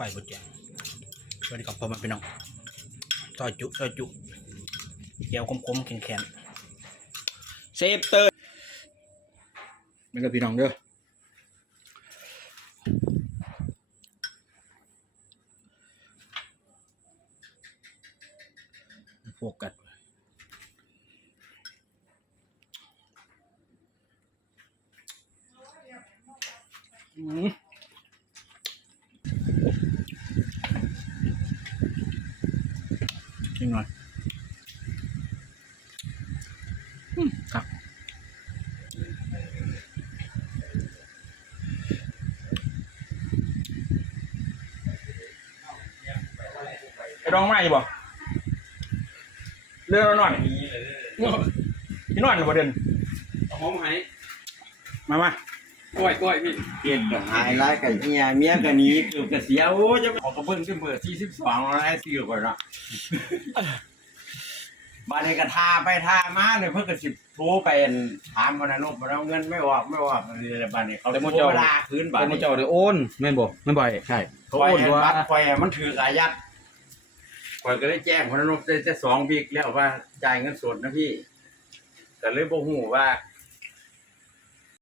ฟบดแจงสวัสดีครับพ่อแม่พี่น้องซอยจุซอยจุเกียวคมๆแข็งๆเซฟเตอร์นี่ก็พี่น้องเด้อโฟกัสอืม นิดหน่อยอืมครับไอ้ดองไม้บ่เรื่องนอนพี่นอนหรือบ่เดินหอมหายมามา กล้วยกล้วยพี่เกียนกับหายร้ายกับเมียเมียกันนี้เกือบกระเสียโอ้จะออกกระเบื้องขึ้นเบอร์ที่สิบสองร้อยสี่ก่อนละบาดในกระทาไปทามาเนี่ยเพื่อกระสิบโทรไปถามวันนั้นมาเอาเงินไม่ออกไม่ออกอะไรบาดนี้เขาโทรเวลาคืนบาดเป็นนี้เจ้าเดี๋ยวโอนแม่นบ่แม่นบ่อยใช่เขาคอยโอนว่าบัตรคอยมันถืออายัดคอยก็ได้แจ้งพนันนได้จะสองวีกแล้วว่าจ่ายเงินสดนะพี่ แต่เลยบ่หูว่า